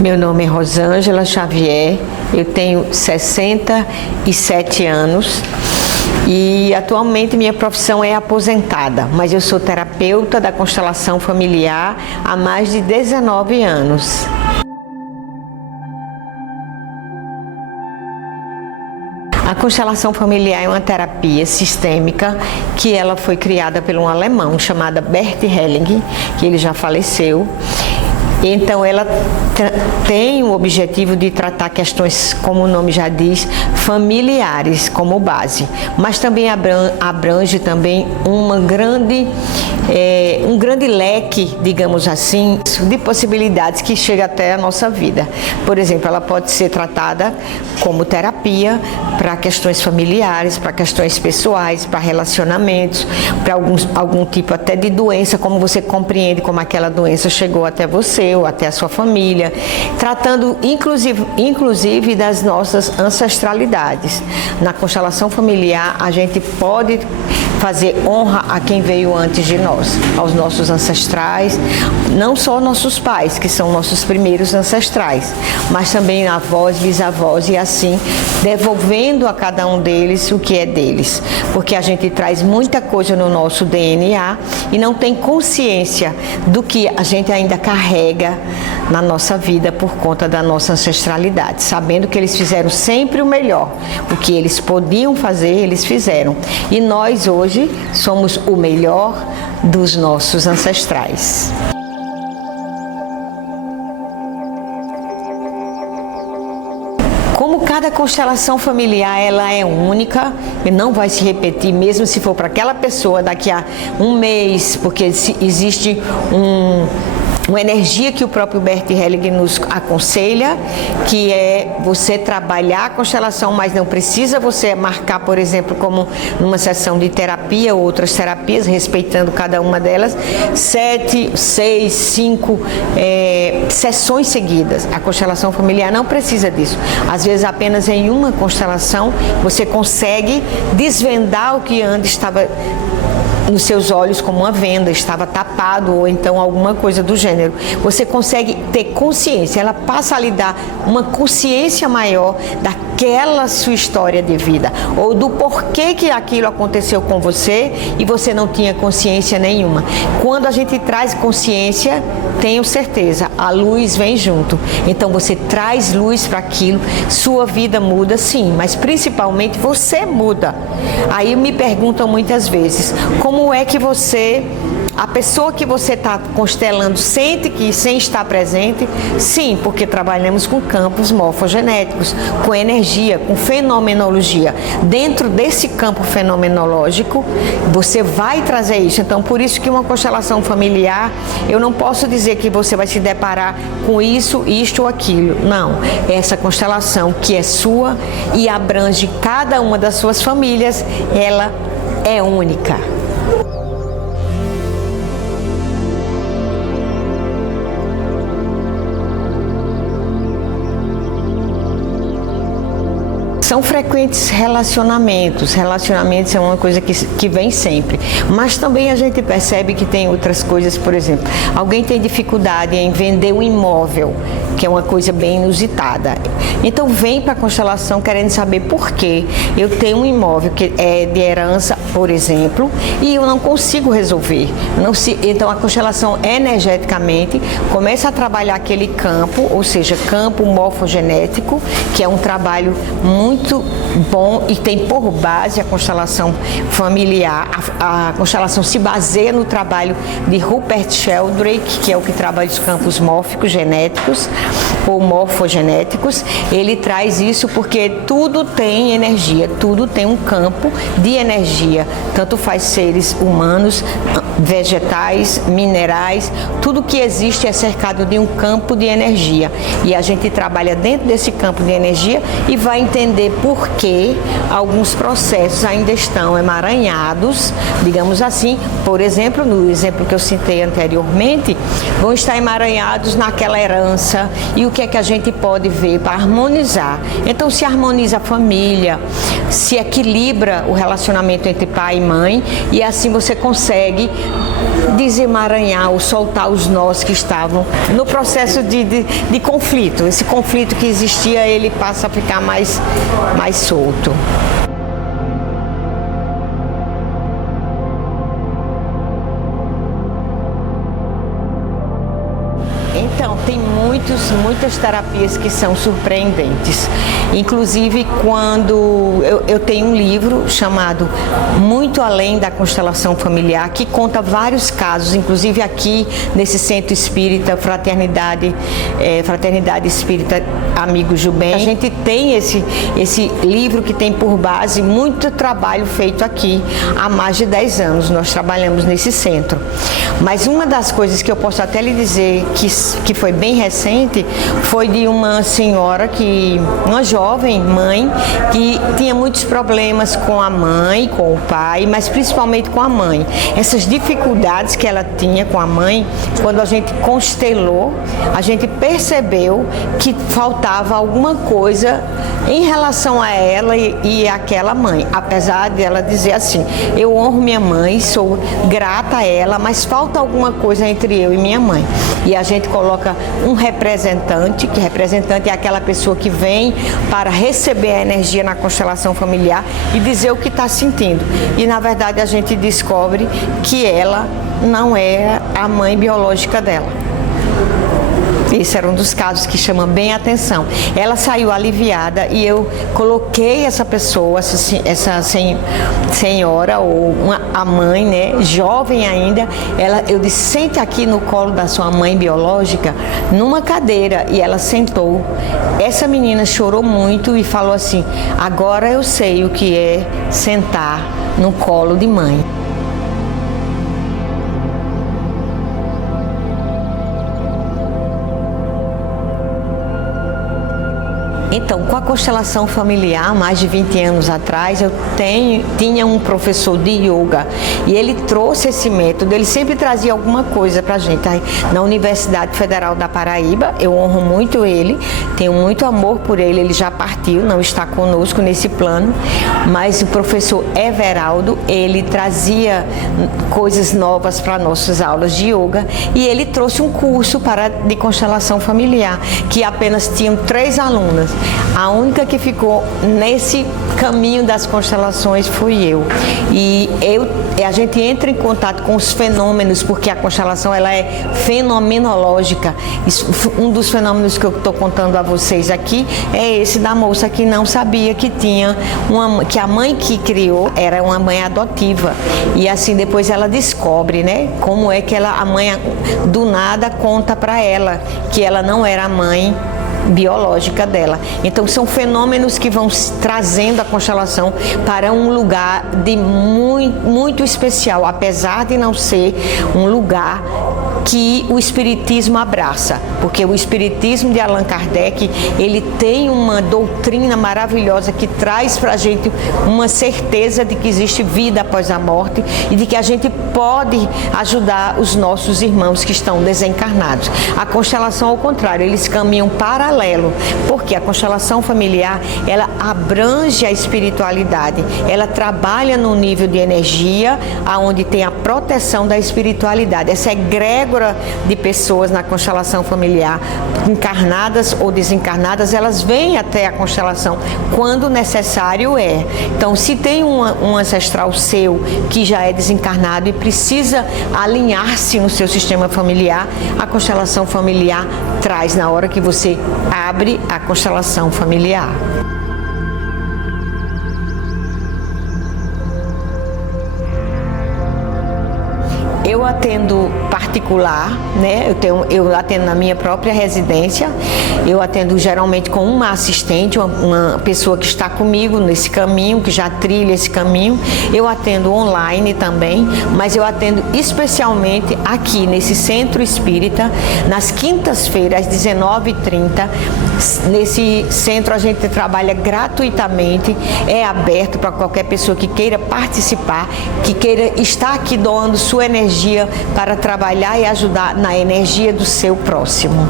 Meu nome é Rosângela Xavier, eu tenho 67 anos e atualmente minha profissão é aposentada, mas eu sou terapeuta da constelação familiar há mais de 19 anos. A constelação familiar é uma terapia sistêmica que ela foi criada por um alemão chamado Bert Helling, que ele já faleceu. Então ela tem o objetivo de tratar questões, como o nome já diz, familiares como base, mas também abrange também um grande leque, digamos assim, de possibilidades que chega até a nossa vida. Por exemplo, ela pode ser tratada como terapia para questões familiares, para questões pessoais, para relacionamentos, para algum tipo até de doença, como você compreende como aquela doença chegou até você ou até a sua família, tratando inclusive das nossas ancestralidades. Na constelação familiar, a gente pode fazer honra a quem veio antes de nós, aos nossos ancestrais, não só nossos pais, que são nossos primeiros ancestrais, mas também avós, bisavós e assim, devolvendo a cada um deles o que é deles, porque a gente traz muita coisa no nosso DNA e não tem consciência do que a gente ainda carrega na nossa vida por conta da nossa ancestralidade, sabendo que eles fizeram sempre o melhor, o que eles podiam fazer, eles fizeram, e nós hoje somos o melhor dos nossos ancestrais. Como cada constelação familiar ela é única e não vai se repetir, mesmo se for para aquela pessoa daqui a um mês, porque existe uma energia que o próprio Bert Helling nos aconselha, que é você trabalhar a constelação, mas não precisa você marcar, por exemplo, como numa sessão de terapia ou outras terapias, respeitando cada uma delas, 7, 6, 5 sessões seguidas. A constelação familiar não precisa disso. Às vezes, apenas em uma constelação, você consegue desvendar o que antes estava nos seus olhos como uma venda, estava tapado ou então alguma coisa do gênero. Você consegue ter consciência, ela passa a lhe dar uma consciência maior daquela sua história de vida ou do porquê que aquilo aconteceu com você e você não tinha consciência nenhuma. Quando a gente traz consciência, tenho certeza, a luz vem junto. Então você traz luz para aquilo, sua vida muda sim, mas principalmente você muda. Aí me perguntam muitas vezes, como é que a pessoa que você está constelando sente que sem estar presente? Sim, porque trabalhamos com campos morfogenéticos, com energia, com fenomenologia. Dentro desse campo fenomenológico, você vai trazer isso. Então, por isso que uma constelação familiar, eu não posso dizer que você vai se deparar com isso, isto ou aquilo. Não, essa constelação que é sua e abrange cada uma das suas famílias, ela é única. São frequentes relacionamentos é uma coisa que vem sempre, mas também a gente percebe que tem outras coisas, por exemplo, alguém tem dificuldade em vender um imóvel, que é uma coisa bem inusitada, então vem para a constelação querendo saber por quê. Eu tenho um imóvel que é de herança, por exemplo, e eu não consigo resolver, então a constelação energeticamente começa a trabalhar aquele campo, ou seja, campo morfogenético, que é um trabalho muito bom e tem por base a constelação familiar. A constelação se baseia no trabalho de Rupert Sheldrake, que é o que trabalha os campos mórficos genéticos ou morfogenéticos. Ele traz isso porque tudo tem energia, tudo tem um campo de energia, tanto faz seres humanos, vegetais, minerais, tudo que existe é cercado de um campo de energia. E a gente trabalha dentro desse campo de energia e vai entender por que alguns processos ainda estão emaranhados, digamos assim. Por exemplo, no exemplo que eu citei anteriormente, vão estar emaranhados naquela herança. E o que é que a gente pode ver para harmonizar? Então, se harmoniza a família, se equilibra o relacionamento entre pai e mãe, e assim você consegue desemaranhar ou soltar os nós que estavam no processo de conflito. Esse conflito que existia, ele passa a ficar mais solto. Então, tem muitas terapias que são surpreendentes. Inclusive, quando eu tenho um livro chamado Muito Além da Constelação Familiar, que conta vários casos, inclusive aqui nesse Centro Espírita Fraternidade Espírita Amigos do Bem. A gente tem esse livro que tem por base muito trabalho feito aqui há mais de 10 anos. Nós trabalhamos nesse centro. Mas uma das coisas que eu posso até lhe dizer que foi bem recente, foi de uma senhora uma jovem mãe, que tinha muitos problemas com a mãe, com o pai, mas principalmente com a mãe. Essas dificuldades que ela tinha com a mãe, quando a gente constelou, a gente percebeu que faltava alguma coisa em relação a ela e àquela mãe. Apesar de ela dizer assim, eu honro minha mãe, sou grata a ela, mas falta alguma coisa entre eu e minha mãe. E a gente coloca um representante, que representante é aquela pessoa que vem para receber a energia na constelação familiar e dizer o que está sentindo. E na verdade a gente descobre que ela não é a mãe biológica dela. Esse era um dos casos que chama bem a atenção. Ela saiu aliviada e eu coloquei essa pessoa, essa senhora, ou a mãe, né, jovem ainda, eu disse, sente aqui no colo da sua mãe biológica, numa cadeira, e ela sentou. Essa menina chorou muito e falou assim, agora eu sei o que é sentar no colo de mãe. Então, com a constelação familiar, mais de 20 anos atrás, eu tinha um professor de yoga e ele trouxe esse método, ele sempre trazia alguma coisa pra gente. Aí, na Universidade Federal da Paraíba, eu honro muito ele, tenho muito amor por ele, ele já partiu, não está conosco nesse plano, mas o professor Everaldo, ele trazia coisas novas para nossas aulas de yoga e ele trouxe um curso de constelação familiar, que apenas tinham 3 alunas. A única que ficou nesse caminho das constelações fui eu. E a gente entra em contato com os fenômenos, porque a constelação ela é fenomenológica. Um dos fenômenos que eu estou contando a vocês aqui é esse da moça que não sabia que que a mãe que criou era uma mãe adotiva. E assim depois ela descobre, né, como é que a mãe do nada conta para ela que ela não era a mãe biológica dela. Então são fenômenos que vão trazendo a constelação para um lugar de muito especial, apesar de não ser um lugar que o espiritismo abraça, porque o espiritismo de Allan Kardec, ele tem uma doutrina maravilhosa que traz pra gente uma certeza de que existe vida após a morte e de que a gente pode ajudar os nossos irmãos que estão desencarnados. A constelação, ao contrário, eles caminham paralelo, porque a constelação familiar, ela abrange a espiritualidade, ela trabalha no nível de energia, aonde tem a proteção da espiritualidade. Essa egrégora de pessoas na constelação familiar, encarnadas ou desencarnadas, elas vêm até a constelação quando necessário é. Então, se tem um ancestral seu que já é desencarnado e precisa alinhar-se no seu sistema familiar, a constelação familiar traz na hora que você abre a constelação familiar. Eu atendo particular, né? Eu atendo na minha própria residência, eu atendo geralmente com uma assistente, uma pessoa que está comigo nesse caminho, que já trilha esse caminho. Eu atendo online também, mas eu atendo especialmente aqui nesse Centro Espírita, nas quintas-feiras, às 19h30. Nesse centro a gente trabalha gratuitamente, é aberto para qualquer pessoa que queira participar, que queira estar aqui doando sua energia para trabalhar e ajudar na energia do seu próximo.